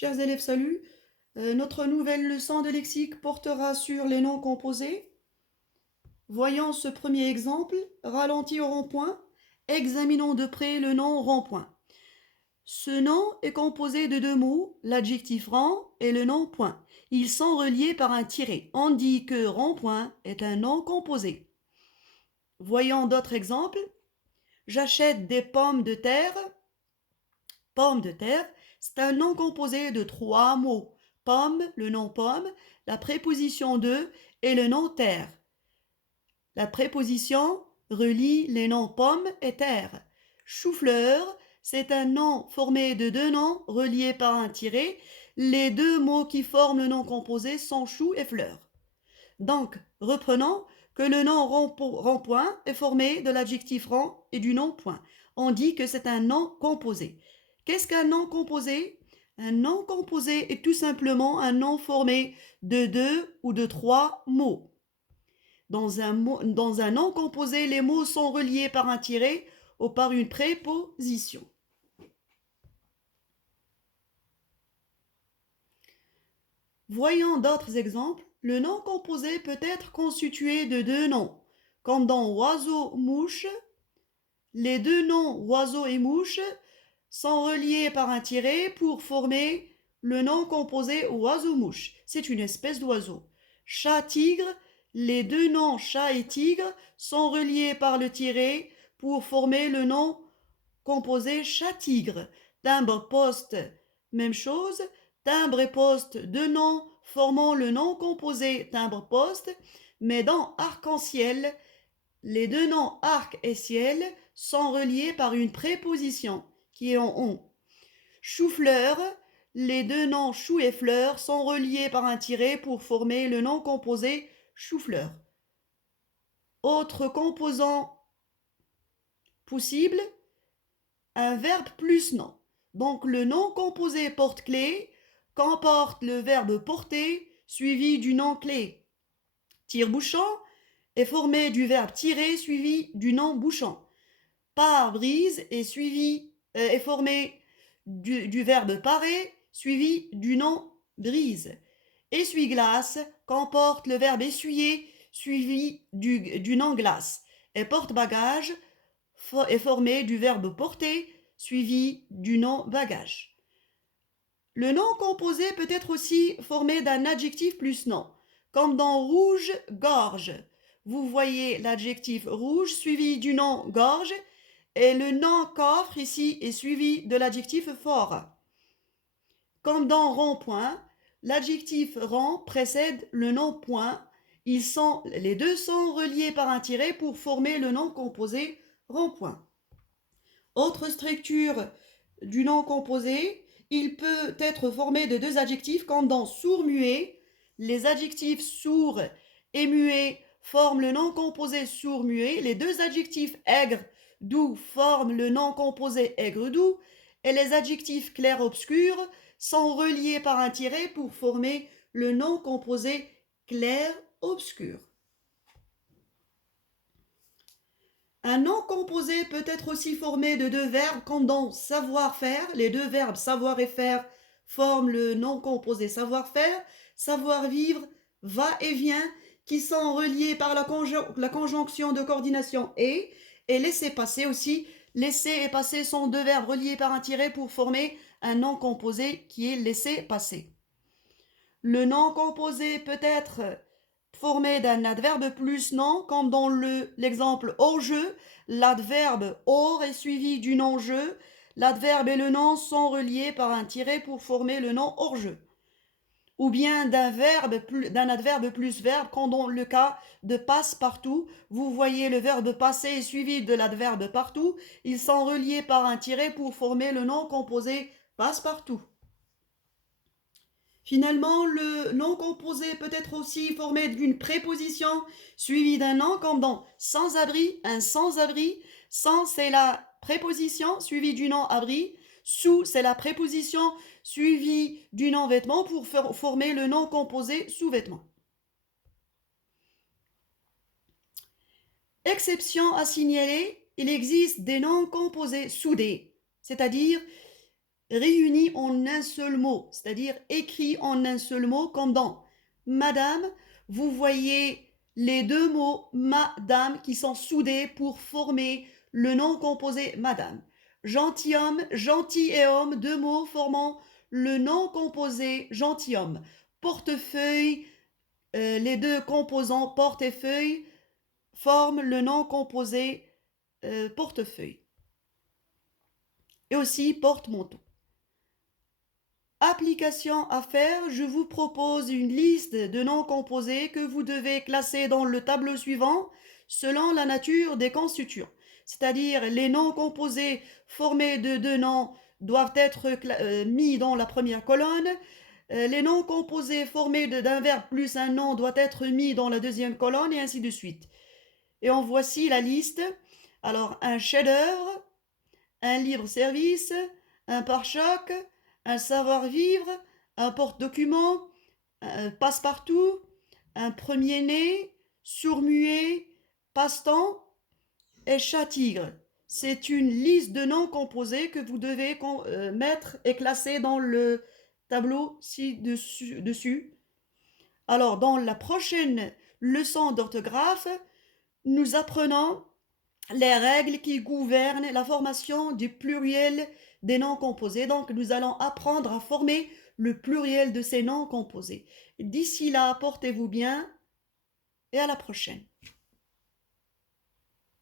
Chers élèves, salut. Notre nouvelle leçon de lexique portera sur les noms composés. Voyons ce premier exemple, ralenti au rond-point. Examinons de près le nom rond-point. Ce nom est composé de deux mots, l'adjectif rond et le nom point. Ils sont reliés par un tiret. On dit que rond-point est un nom composé. Voyons d'autres exemples. J'achète des pommes de terre. Pomme de terre, c'est un nom composé de trois mots. Pomme, le nom pomme, la préposition de et le nom terre. La préposition relie les noms pomme et terre. Chou-fleur, c'est un nom formé de deux noms reliés par un tiret. Les deux mots qui forment le nom composé sont chou et fleur. Donc, reprenons que le nom rond-point est formé de l'adjectif rond et du nom point. On dit que c'est un nom composé. Qu'est-ce qu'un nom composé? Un nom composé est tout simplement un nom formé de deux ou de trois mots. Dans un nom composé, les mots sont reliés par un tiret ou par une préposition. Voyons d'autres exemples. Le nom composé peut être constitué de deux noms, comme dans oiseau, mouche. Les deux noms oiseau et mouche sont reliés par un tiret pour former le nom composé oiseau-mouche. C'est une espèce d'oiseau. Chat-tigre, les deux noms chat et tigre sont reliés par le tiret pour former le nom composé chat-tigre. Timbre-poste, même chose. Timbre et poste, deux noms formant le nom composé timbre-poste, mais dans arc-en-ciel, les deux noms arc et ciel sont reliés par une préposition qui est en on. Chou-fleur, les deux noms chou et fleur sont reliés par un tiret pour former le nom composé chou-fleur. Autre composant possible, un verbe plus nom. Donc le nom composé porte-clé comporte le verbe porter suivi du nom clé. Tire-bouchon est formé du verbe tirer suivi du nom bouchon. Pare-brise est formé du verbe parer suivi du nom brise. Essuie-glace comporte le verbe essuyer suivi du nom glace. Et porte-bagages est formé du verbe porter suivi du nom bagage. Le nom composé peut être aussi formé d'un adjectif plus nom, comme dans rouge-gorge. Vous voyez l'adjectif rouge suivi du nom gorge et le nom coffre ici est suivi de l'adjectif fort. Comme dans rond-point, l'adjectif rond précède le nom point. Les deux sont reliés par un tiret pour former le nom composé rond-point. Autre structure du nom composé, il peut être formé de deux adjectifs comme dans sourd-muet. Les adjectifs sourd et muet forment le nom composé sourd-muet. Les deux adjectifs aigre, doux forment le nom composé aigre-doux. Et les adjectifs clair-obscur sont reliés par un tiret pour former le nom composé clair-obscur. Un nom composé peut être aussi formé de deux verbes comme dans savoir-faire. Les deux verbes savoir et faire forment le nom composé savoir-faire. Savoir-vivre, va et vient, qui sont reliés par la conjonction de coordination et laisser-passer aussi. Laisser et passer sont deux verbes reliés par un tiret pour former un nom composé qui est laisser-passer. Le nom composé peut être formé d'un adverbe plus nom, comme dans l'exemple hors-jeu. L'adverbe hors est suivi du nom jeu. L'adverbe et le nom sont reliés par un tiret pour former le nom hors-jeu. Ou bien d'un adverbe plus verbe, comme dans le cas de passe-partout. Vous voyez le verbe passer est suivi de l'adverbe partout. Ils sont reliés par un tiret pour former le nom composé passe-partout. Finalement, le nom composé peut être aussi formé d'une préposition suivie d'un nom, comme dans sans-abri, un sans-abri. Sans, c'est la préposition suivie du nom abri. Sous, c'est la préposition suivie du nom vêtement pour former le nom composé sous-vêtement. Exception à signaler, il existe des noms composés soudés, c'est-à-dire réunis en un seul mot, c'est-à-dire écrits en un seul mot, comme dans madame. Vous voyez les deux mots madame qui sont soudés pour former le nom composé madame. Gentilhomme, gentil et homme, deux mots formant le nom composé gentilhomme. Portefeuille, les deux composants porte et feuille forment le nom composé portefeuille. Et aussi porte-manteau. Application à faire, je vous propose une liste de noms composés que vous devez classer dans le tableau suivant selon la nature des constituants. C'est-à-dire les noms composés formés de deux noms doivent être mis dans la première colonne. Les noms composés formés d'un verbe plus un nom doivent être mis dans la deuxième colonne et ainsi de suite. Et en voici la liste. Alors, un chef-d'œuvre, un livre-service, un pare-choc, un savoir-vivre, un porte-document, un passe-partout, un premier-né, sourd-muet, passe-temps et chat-tigre. C'est une liste de noms composés que vous devez mettre et classer dans le tableau ci-dessus. Alors, dans la prochaine leçon d'orthographe, nous apprenons les règles qui gouvernent la formation du pluriel des noms composés. Donc, nous allons apprendre à former le pluriel de ces noms composés. D'ici là, portez-vous bien et à la prochaine.